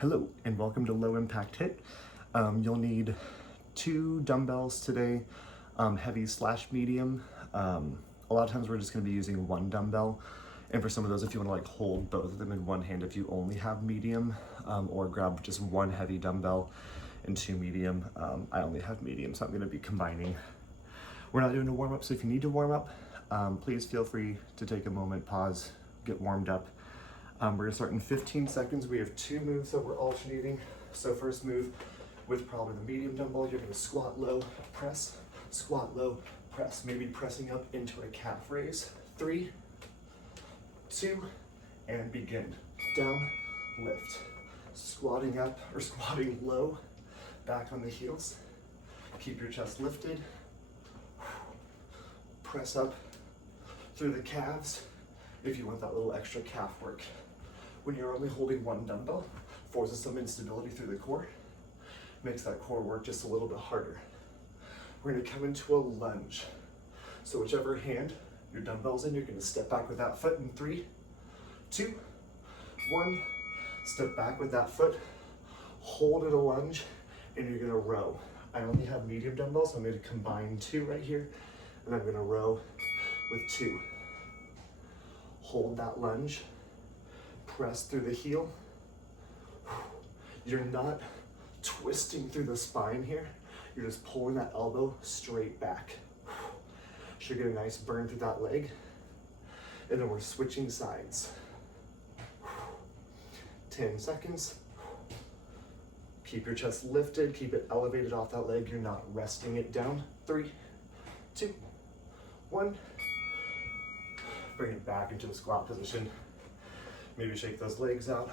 Hello and welcome to Low Impact HIIT. You'll need 2 dumbbells today, heavy/medium. A lot of times we're just going to be using 1 dumbbell, and for some of those, if you want to like hold both of them in one hand if you only have medium, or grab just 1 heavy dumbbell and 2 medium. I only have medium, so I'm going to be combining. We're not doing a warm up, so if you need to warm up, please feel free to take a moment, pause, get warmed up. We're gonna start in 15 seconds. We have 2 moves that we're alternating. So first move with probably the medium dumbbell, you're gonna squat low, press, squat low, press. Maybe pressing up into a calf raise. 3, 2, and begin. Down, lift. Squatting up or squatting low, back on the heels. Keep your chest lifted. Press up through the calves if you want that little extra calf work. When you're only holding 1 dumbbell, forces some instability through the core, makes that core work just a little bit harder. We're gonna come into a lunge. So whichever hand your dumbbell's in, you're gonna step back with that foot in 3, 2, 1. Step back with that foot, hold it a lunge, and you're gonna row. I only have medium dumbbells, so I'm gonna combine 2 right here, and I'm gonna row with 2. Hold that lunge, press through the heel. You're not twisting through the spine here. You're just pulling that elbow straight back. Should get a nice burn through that leg. And then we're switching sides. 10 seconds. Keep your chest lifted, keep it elevated off that leg. You're not resting it down. 3, 2, 1. Bring it back into the squat position. Maybe shake those legs out.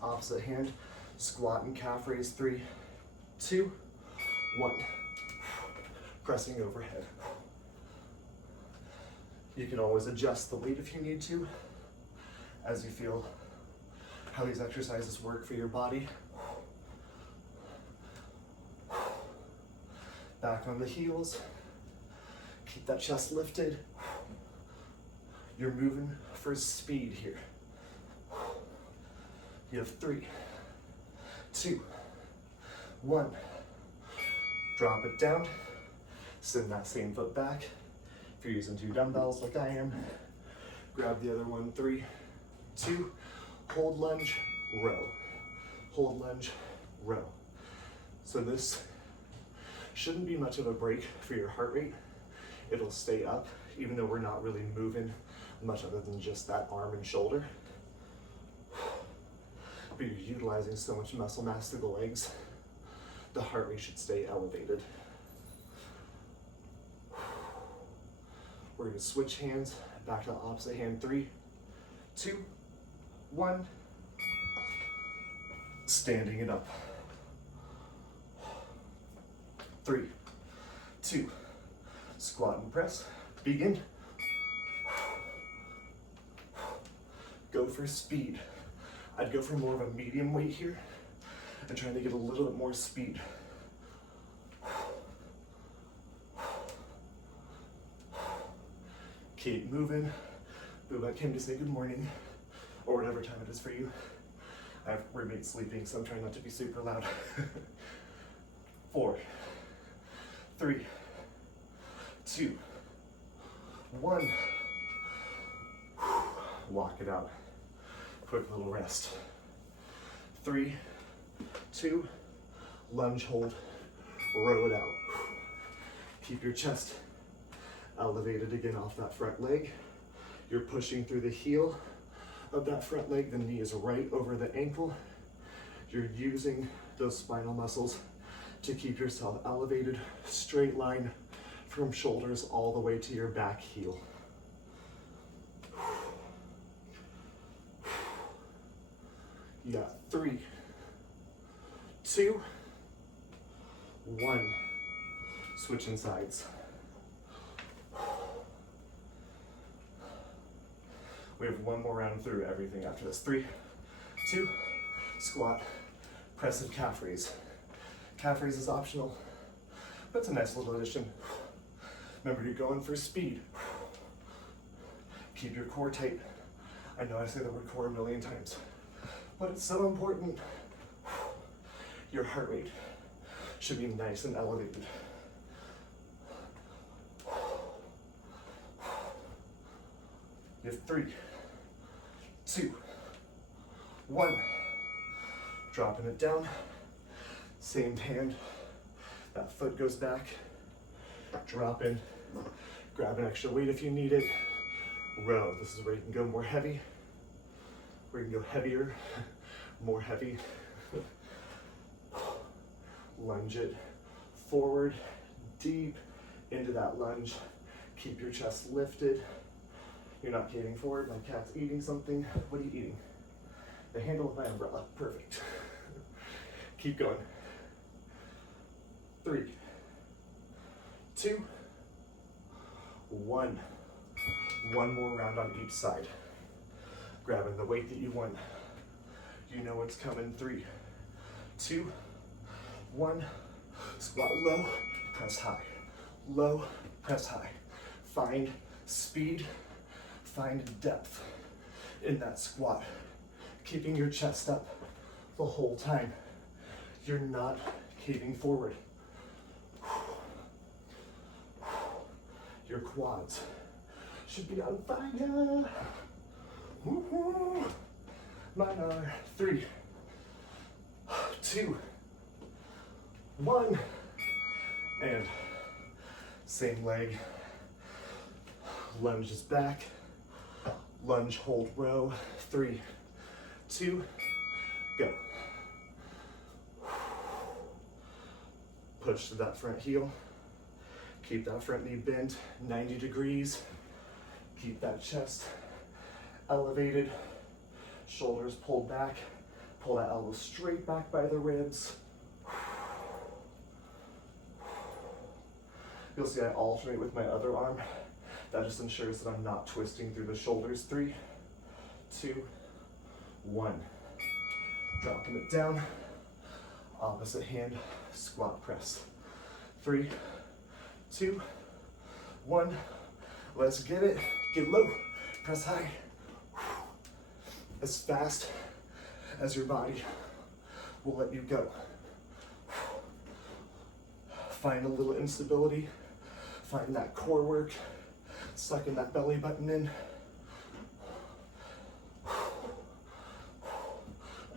Opposite hand, squat and calf raise. 3, 2, 1. Pressing overhead. You can always adjust the weight if you need to, as you feel how these exercises work for your body. Back on the heels. Keep that chest lifted. You're moving for speed here. You have 3, 2, 1. Drop it down. Send that same foot back. If you're using 2 dumbbells like I am, grab the other one. 3, 2, hold lunge, row. Hold lunge, row. So this shouldn't be much of a break for your heart rate. It'll stay up, even though we're not really moving much other than just that arm and shoulder. But you're utilizing so much muscle mass through the legs, the heart rate should stay elevated. We're gonna switch hands, back to the opposite hand. 3, 2, 1. Standing it up. 3, 2, squat and press, begin. Go for speed. I'd go for more of a medium weight here and trying to get a little bit more speed. Keep moving. Bubak came to say good morning, or whatever time it is for you. I have roommates sleeping, so I'm trying not to be super loud. 4, 3, 2, 1. Walk it out. Quick little rest. 3, 2, lunge hold, row it out. Keep your chest elevated again off that front leg. You're pushing through the heel of that front leg. The knee is right over the ankle. You're using those spinal muscles to keep yourself elevated, straight line from shoulders all the way to your back heel. You got 3, 2, 1. Switching sides. We have 1 more round through everything after this. 3, 2, squat, press and calf raise. Calf raise is optional, but it's a nice little addition. Remember, you're going for speed. Keep your core tight. I know I say the word core a million times, but it's so important. Your heart rate should be nice and elevated. You have 3, 2, 1. Dropping it down. Same hand. That foot goes back. Drop in. Grab an extra weight if you need it. Row. This is where you can go more heavy. Where you can go heavier, more heavy. Lunge it forward, deep into that lunge. Keep your chest lifted. You're not caving forward. My cat's eating something. What are you eating? The handle of my umbrella. Perfect. Keep going. 3, 2, 1. One more round on each side. Grabbing the weight that you want. You know what's coming. 3, 2, 1. Squat low, press high. Low, press high. Find speed, find depth in that squat. Keeping your chest up the whole time. You're not caving forward. Your quads should be on fire. Woo-hoo. Mine are. 3, 2, 1. And same leg. Lunge is back. Lunge, hold, row. 3, 2, go. Push to that front heel. Keep that front knee bent 90 degrees. Keep that chest elevated. Shoulders pulled back. Pull that elbow straight back by the ribs. You'll see I alternate with my other arm. That just ensures that I'm not twisting through the shoulders. 3, 2, 1. Dropping it down. Opposite hand, squat press. 3, 2, 1. Let's get it. Get low. Press high. As fast as your body will let you go. Find a little instability. Find that core work. Sucking that belly button in.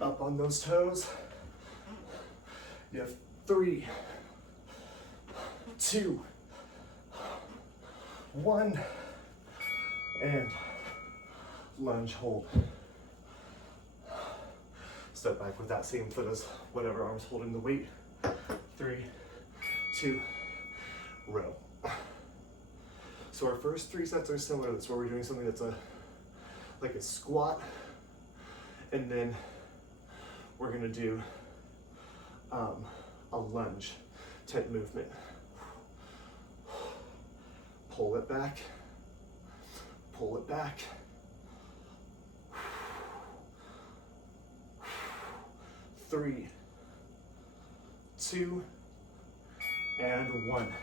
Up on those toes. You have 3, 2, 1, and lunge, hold. Step back with that same foot as whatever arm's holding the weight. 3, 2, row. So our first 3 sets are similar. That's where we're doing something that's like a squat, and then we're gonna do a lunge type movement. Pull it back, pull it back. 3, 2, and 1.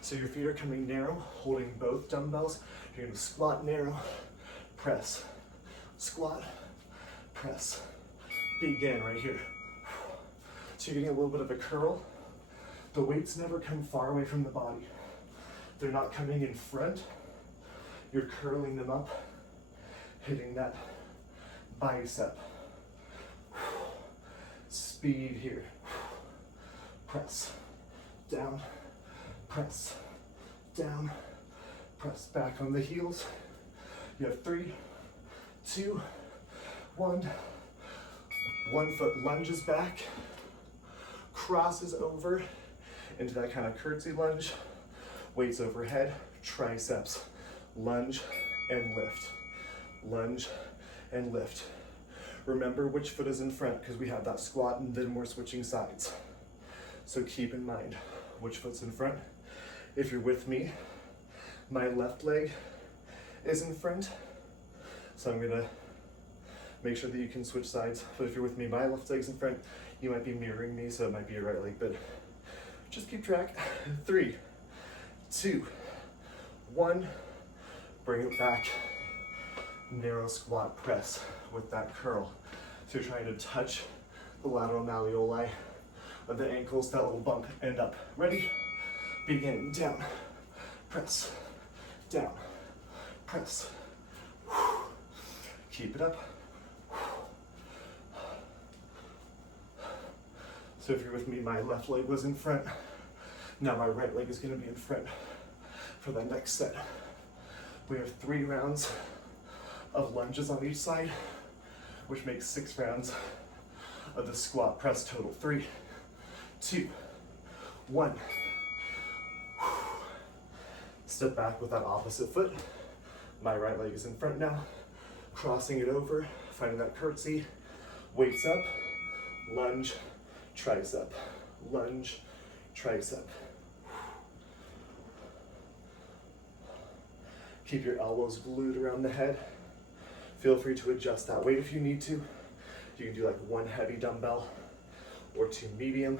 So your feet are coming narrow, holding both dumbbells. You're gonna squat narrow, press, squat, press. Begin right here. So you're getting a little bit of a curl. The weights never come far away from the body. They're not coming in front. You're curling them up, hitting that bicep. Speed here. Press, down, press, down, press. Back on the heels. You have 3, 2, 1. One foot lunges back, crosses over into that kind of curtsy lunge. Weights overhead, triceps, lunge and lift, lunge and lift. Remember which foot is in front because we have that squat and then we're switching sides. So keep in mind which foot's in front. If you're with me, my left leg is in front. So I'm gonna make sure that you can switch sides. But if you're with me, my left leg's in front. You might be mirroring me, so it might be your right leg, but just keep track. 3, 2, 1. Bring it back. Narrow squat press with that curl. So you're trying to touch the lateral malleoli of the ankles, that little bump, and up. Ready? Begin, down, press, down, press. Keep it up. So if you're with me, my left leg was in front. Now my right leg is gonna be in front for the next set. We have 3 rounds of lunges on each side, which makes 6 rounds of the squat press total. 3, 2, 1. Step back with that opposite foot. My right leg is in front now. Crossing it over, finding that curtsy. Weights up, lunge, tricep, lunge, tricep. Keep your elbows glued around the head. Feel free to adjust that weight if you need to. You can do like 1 heavy dumbbell or 2 medium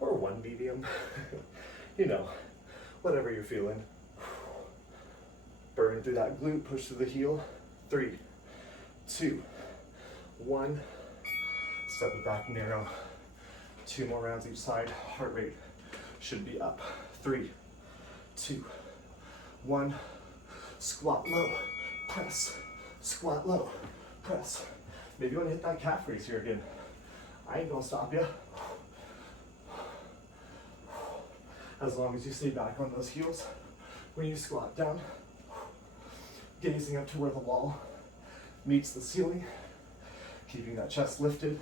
or 1 medium. You know, whatever you're feeling. Burn through that glute, push through the heel. 3, 2, 1. Step it back, narrow. 2 more rounds each side. Heart rate should be up. 3, 2, 1. Squat low, press, squat low, press. Maybe you want to hit that calf raise here again. I ain't gonna stop you. As long as you stay back on those heels when you squat down, gazing up to where the wall meets the ceiling, keeping that chest lifted.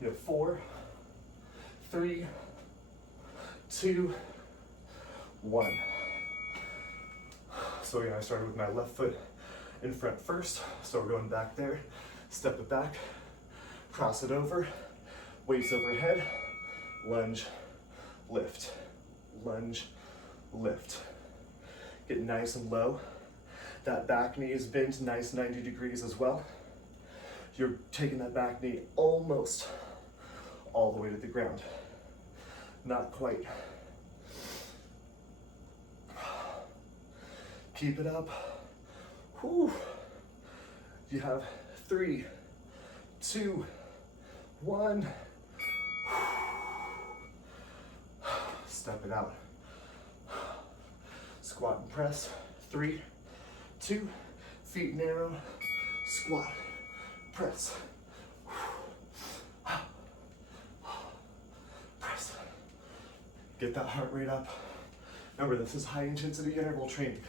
You have 4, 3, 2, 1. So again, I started with my left foot in front first. So we're going back there, step it back, cross it over, weights overhead, lunge, lift, lunge, lift. Get nice and low. That back knee is bent nice 90 degrees as well. You're taking that back knee almost all the way to the ground. Not quite. Keep it up. Whew. You have 3, 2, 1. Step it out. Squat and press. 3, 2, feet narrow. Squat, press. Press. Get that heart rate up. Remember, this is high intensity interval training.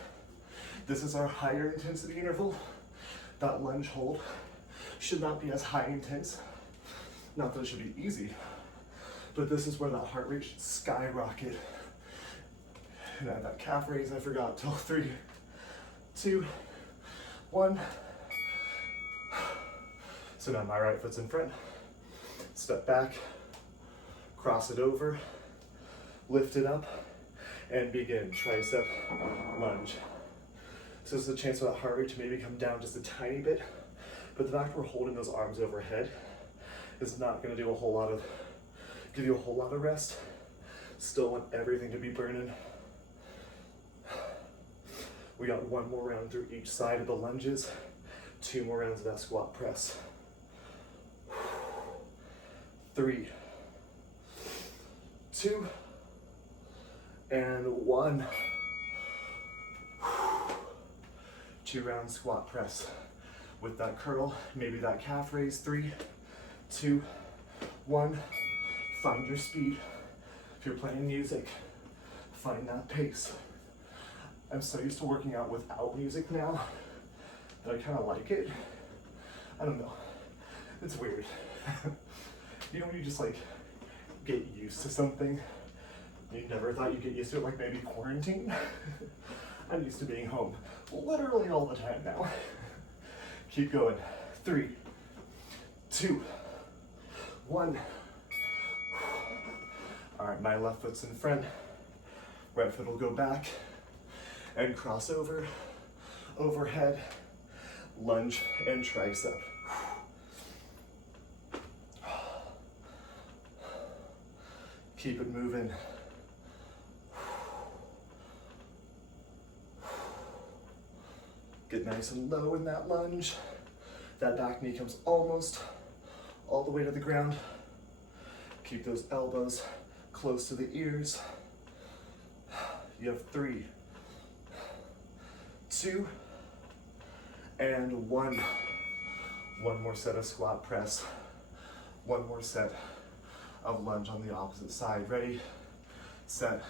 This is our higher intensity interval. That lunge hold should not be as high intense. Not that it should be easy, but this is where that heart rate should skyrocket. And I had that calf raise, I forgot, till 3, 2, 1. So now my right foot's in front. Step back, cross it over, lift it up, and begin tricep lunge. So this is a chance for that heart rate to maybe come down just a tiny bit, but the fact we're holding those arms overhead is not going to do a whole lot of, give you a whole lot of rest. Still want everything to be burning. We got 1 more round through each side of the lunges, 2 more rounds of that squat press. 3, 2, and 1. 2 round squat press with that curl, maybe that calf raise. 3, 2, 1. Find your speed. If you're playing music, find that pace. I'm so used to working out without music now that I kind of like it. I don't know. It's weird. You know when you just like get used to something? You never thought you'd get used to it, like maybe quarantine? I'm used to being home literally all the time now. Keep going. 3, 2, 1. All right, my left foot's in front. Right foot will go back and cross over, overhead, lunge and tricep. Keep it moving. Get nice and low in that lunge. That back knee comes almost all the way to the ground. Keep those elbows close to the ears. You have 3, 2, and 1. One more set of squat press. One more set of lunge on the opposite side. Ready, set,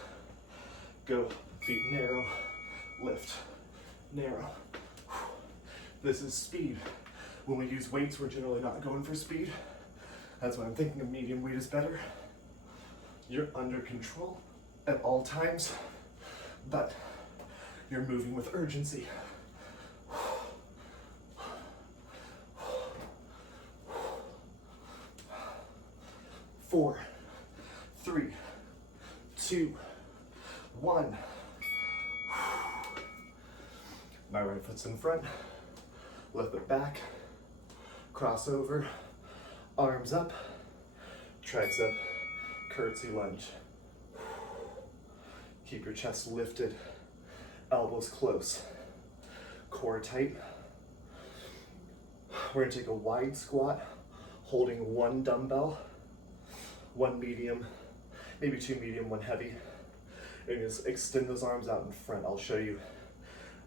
go. Feet narrow, lift, narrow. This is speed. When we use weights, we're generally not going for speed. That's why I'm thinking of medium weight is better. You're under control at all times, but you're moving with urgency. 4, 3, 2, 1. My right foot's in front, left foot back, cross over, arms up, tricep, curtsy lunge. Keep your chest lifted, elbows close, core tight. We're gonna take a wide squat, holding 1 dumbbell, 1 medium, maybe 2 medium, 1 heavy. And just extend those arms out in front. I'll show you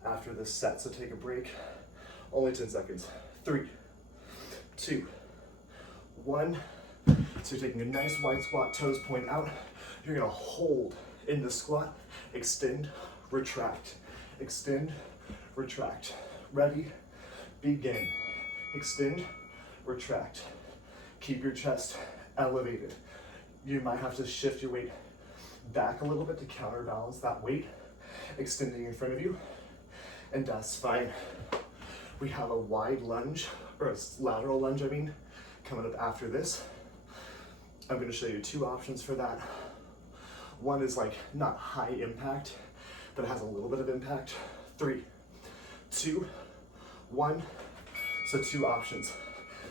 after this set, so take a break. Only 10 seconds. 3, 2, 1. So you're taking a nice wide squat, toes point out. You're gonna hold in the squat, extend, retract, extend, retract. Ready, begin. Extend, retract. Keep your chest elevated. You might have to shift your weight back a little bit to counterbalance that weight, extending in front of you, and that's fine. We have a wide lunge, or a lateral lunge, I mean, coming up after this. I'm gonna show you 2 options for that. One is like not high impact, but it has a little bit of impact. 3, 2, 1. So 2 options.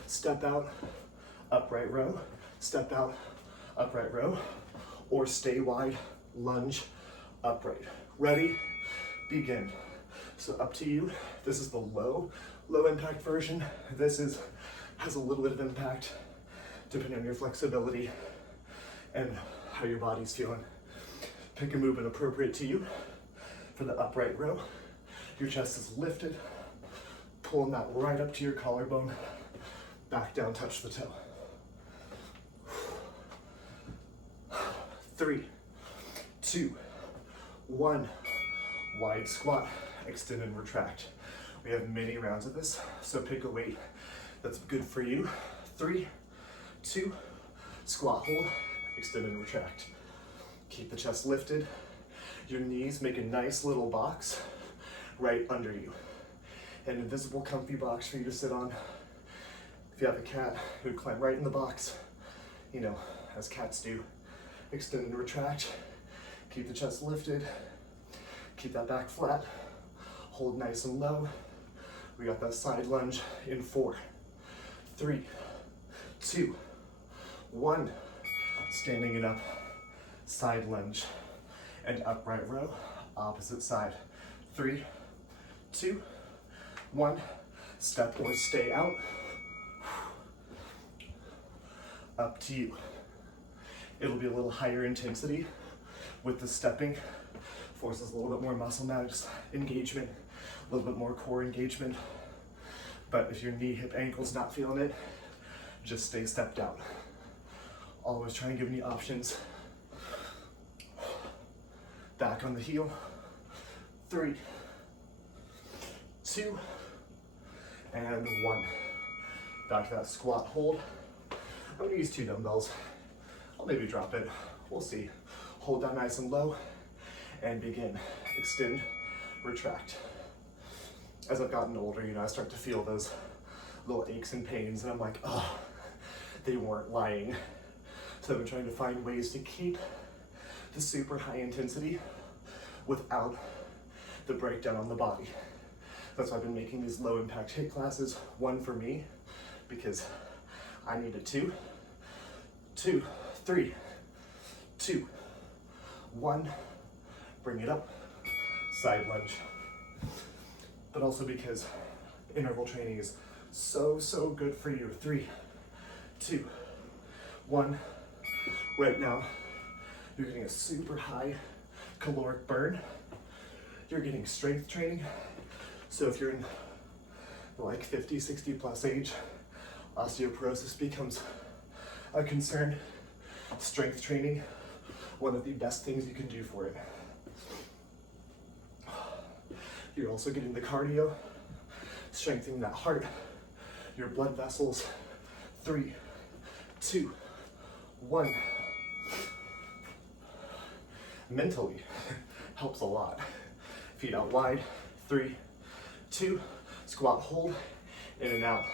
Step out, upright row, step out, upright row, or stay wide, lunge, upright. Ready, begin. So up to you. This is the low impact version. This has a little bit of impact depending on your flexibility and how your body's feeling. Pick a movement appropriate to you. For the upright row, your chest is lifted, pulling that right up to your collarbone, back down, touch the toe. 3, 2, 1. Wide squat, extend and retract. We have many rounds of this, so pick a weight that's good for you. 3, 2, squat, hold, extend and retract. Keep the chest lifted. Your knees make a nice little box right under you. An invisible comfy box for you to sit on. If you have a cat, it would climb right in the box, you know, as cats do. Extend and retract. Keep the chest lifted. Keep that back flat. Hold nice and low. We got that side lunge in 4, 3, 2, 1. Standing it up. Side lunge and upright row. Opposite side. 3, 2, 1. Step or stay out. Up to you. It'll be a little higher intensity with the stepping. Forces a little bit more muscle mass engagement, a little bit more core engagement. But if your knee, hip, ankle's not feeling it, just stay stepped out. Always trying to give me options. Back on the heel. 3, 2, and 1. Back to that squat hold. I'm gonna use 2 dumbbells. I'll maybe drop it, we'll see. Hold that nice and low, and begin. Extend, retract. As I've gotten older, you know, I start to feel those little aches and pains, and I'm like, oh, they weren't lying. So I've been trying to find ways to keep the super high intensity without the breakdown on the body. That's why I've been making these low impact HIIT classes. 1 for me, because I needed 2. 2, 3, 2, 1. Bring it up, side lunge. But also because interval training is so good for you. 3, 2, 1. Right now, you're getting a super high caloric burn. You're getting strength training. So if you're in like 50, 60 plus age, osteoporosis becomes a concern. Strength training, one of the best things you can do for it. You're also getting the cardio, strengthening that heart, your blood vessels. 3, 2, 1. Mentally, helps a lot. Feet out wide. 3, 2, squat, hold, in and out.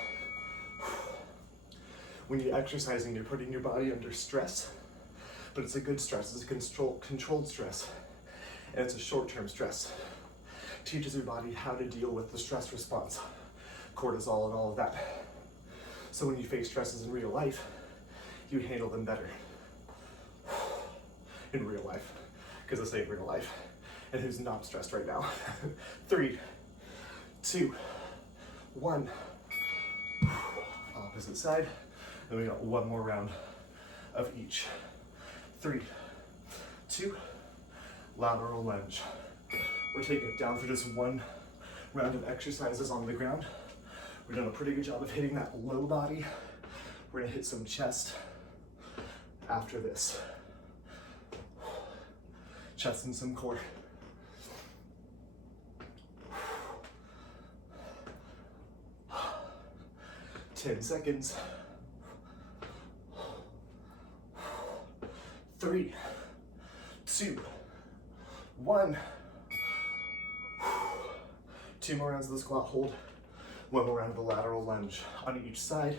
When you're exercising, you're putting your body under stress, but it's a good stress. It's a controlled stress, and it's a short-term stress. Teaches your body how to deal with the stress response, cortisol and all of that. So when you face stresses in real life, you handle them better. In real life, because this ain't real life. And who's not stressed right now? 3, 2, 1. Opposite side. And we got one more round of each. 3, 2, lateral lunge. We're taking it down for just one round of exercises on the ground. We've done a pretty good job of hitting that low body. We're gonna hit some chest after this. Chest and some core. Ten seconds. 3, 2, 1. 2 more rounds of the squat hold. 1 more round of the lateral lunge on each side.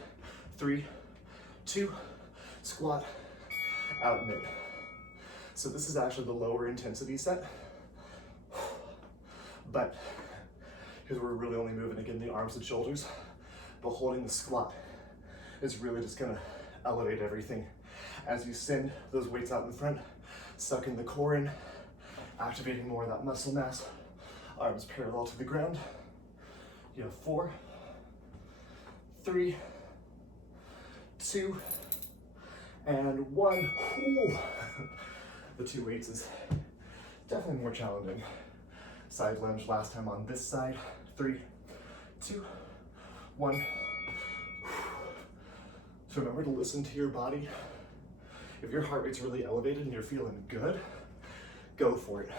3, 2, squat, out mid. So this is actually the lower intensity set, but because we're really only moving again the arms and shoulders, but holding the squat is really just gonna elevate everything. As you send those weights out in front, sucking the core in, activating more of that muscle mass, arms parallel to the ground. You have 4, 3, 2, and 1. Ooh. The 2 weights is definitely more challenging. Side lunge last time on this side. 3, 2, 1. So remember to listen to your body. If your heart rate's really elevated and you're feeling good, go for it.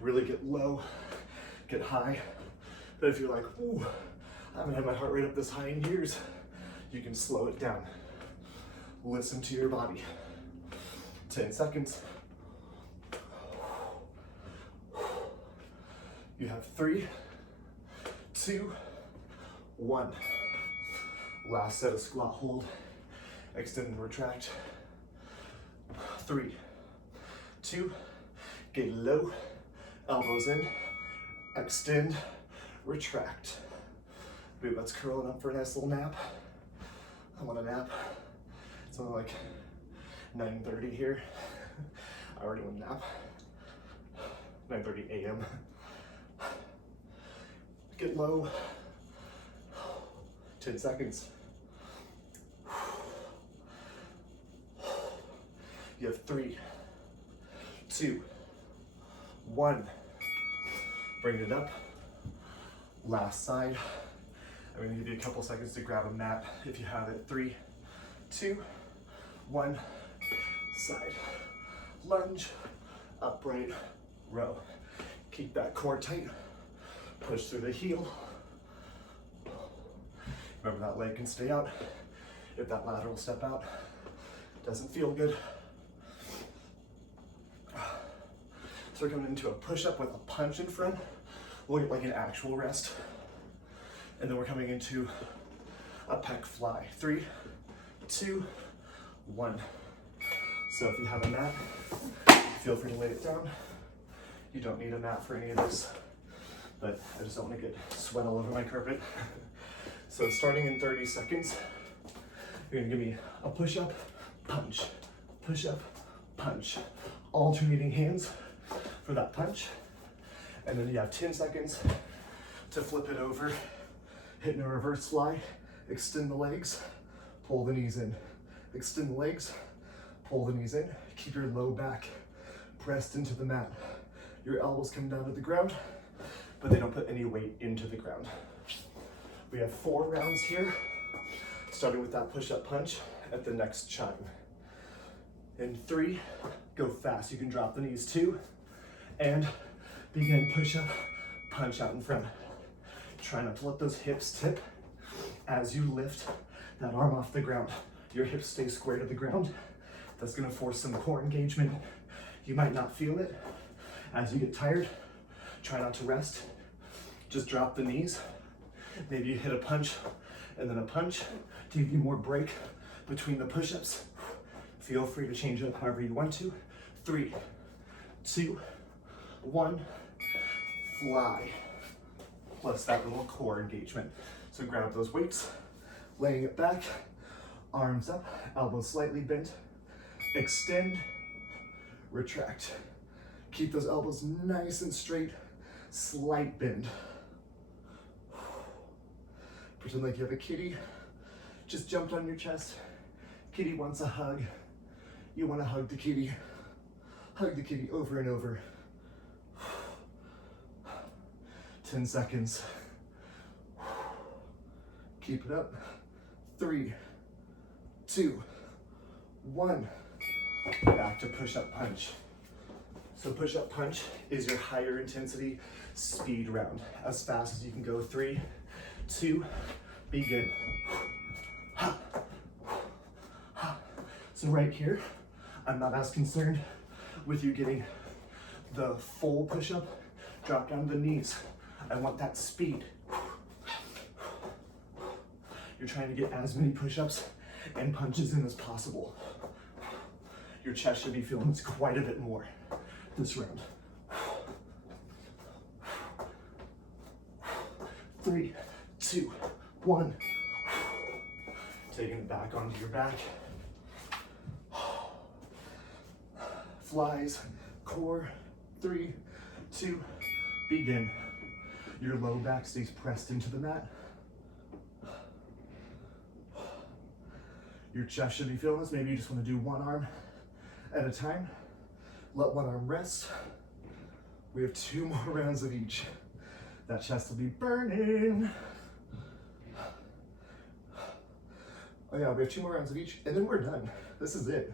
Really get low, get high. But if you're like, ooh, I haven't had my heart rate up this high in years, you can slow it down. Listen to your body. 10 seconds. You have 3, 2, 1. Last set of squat hold. Extend and retract. 3, 2, get low, elbows in, extend, retract. Boob butts curling up for a nice little nap. I want a nap. It's only like 9:30 here. I already want a nap. 9:30 a.m. Get low. 10 seconds. You have 3, 2, 1. Bring it up. Last side. I'm gonna give you a couple seconds to grab a mat if you have it. 3, 2, 1. Side. Lunge. Upright row. Keep that core tight. Push through the heel. Remember that leg can stay out. If that lateral step out doesn't feel good. So we're coming into a push-up with a punch in front. We'll get like an actual rest. And then we're coming into a pec fly. 3, 2, 1. So if you have a mat, feel free to lay it down. You don't need a mat for any of this, but I just don't want to get sweat all over my carpet. So starting in 30 seconds, you're gonna give me a push-up, punch, push-up, punch. Alternating hands for that punch. And then you have 10 seconds to flip it over, hitting a reverse fly, extend the legs, pull the knees in. Extend the legs, pull the knees in. Keep your low back pressed into the mat. Your elbows come down to the ground, but they don't put any weight into the ground. We have 4 rounds here, starting with that push-up punch at the next chime. In 3, go fast. You can drop the knees 2, and begin push-up, punch out in front. Try not to let those hips tip as you lift that arm off the ground. Your hips stay square to the ground. That's gonna force some core engagement. You might not feel it. As you get tired, try not to rest. Just drop the knees. Maybe you hit a punch and then a punch to give you more break between the push-ups. Feel free to change it up however you want to. 3, 2, 1, fly. Plus that little core engagement. So grab those weights, laying it back, arms up, elbows slightly bent, extend, retract. Keep those elbows nice and straight, slight bend. Pretend like you have a kitty, just jumped on your chest. Kitty wants a hug. You want to hug the kitty. Hug the kitty over and over. 10 seconds. Keep it up. 3, 2, 1. Back to push-up punch. So push-up punch is your higher intensity speed round. As fast as you can go. 3, 2, begin. So right here, I'm not as concerned with you getting the full push-up. Drop down to the knees. I want that speed. You're trying to get as many push-ups and punches in as possible. Your chest should be feeling this quite a bit more this round. 3, 2, 1. Taking it back onto your back. Flies, core. 3, 2, begin. Your low back stays pressed into the mat. Your chest should be feeling this. Maybe you just want to do one arm at a time. Let one arm rest. We have 2 more rounds of each. That chest will be burning. Oh yeah, we have 2 more rounds of each, and then we're done. This is it.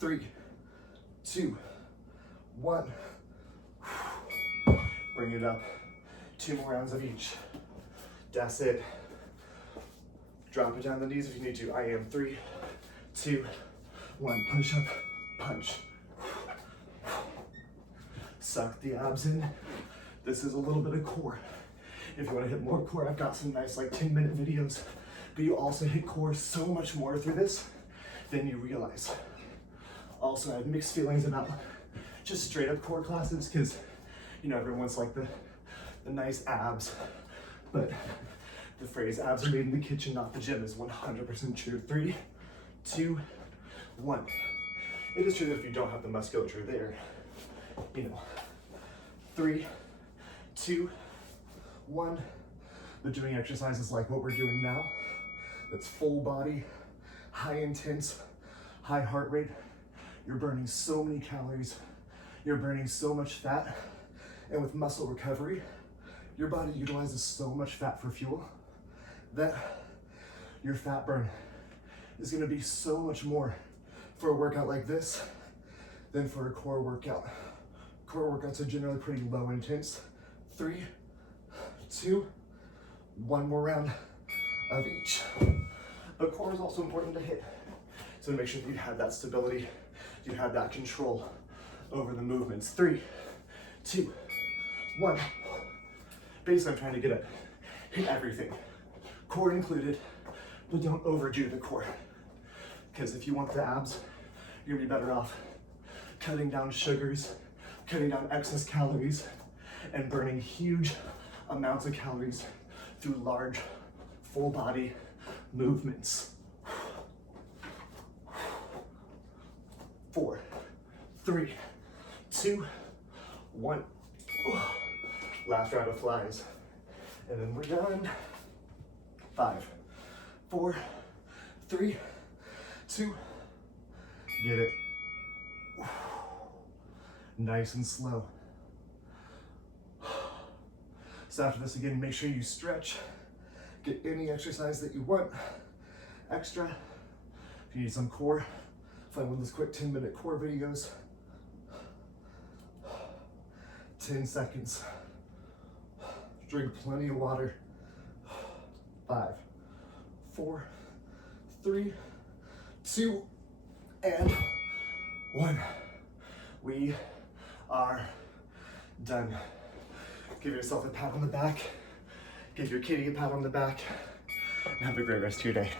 3, 2, 1. Bring it up. 2 more rounds of each. That's it. Drop it down the knees if you need to. I am 3, 2, 1. Push up, punch. Suck the abs in. This is a little bit of core. If you want to hit more core, I've got some nice like 10-minute videos. But you also hit core so much more through this than you realize. Also, I have mixed feelings about just straight up core classes because, you know, everyone's like the nice abs, but the phrase abs are made in the kitchen, not the gym is 100% true. 3, 2, 1. It is true that if you don't have the musculature there, you know, 3, 2, 1. But doing exercises like what we're doing now, that's full body, high intense, high heart rate, you're burning so many calories, you're burning so much fat, and with muscle recovery, your body utilizes so much fat for fuel that your fat burn is gonna be so much more for a workout like this than for a core workout. Core workouts are generally pretty low intense. 3, 2, 1 more round of each. But core is also important to hit. So make sure that you have that stability, you have that control over the movements. 3, 2, 1. Basically, I'm trying to get at hit everything, core included, but don't overdo the core. Because if you want the abs, you're gonna be better off cutting down sugars, cutting down excess calories, and burning huge amounts of calories through large, full body movements. 4, 3, 2, 1. Last round of flies. And then we're done. 5, 4, 3, 2, get it. Nice and slow. So after this, again, make sure you stretch, get any exercise that you want extra. If you need some core, find one of those quick 10-minute core videos. 10 seconds. Drink plenty of water. 5, 4, 3, 2, and 1. We are done. Give yourself a pat on the back. Give your kitty a pat on the back. And have a great rest of your day.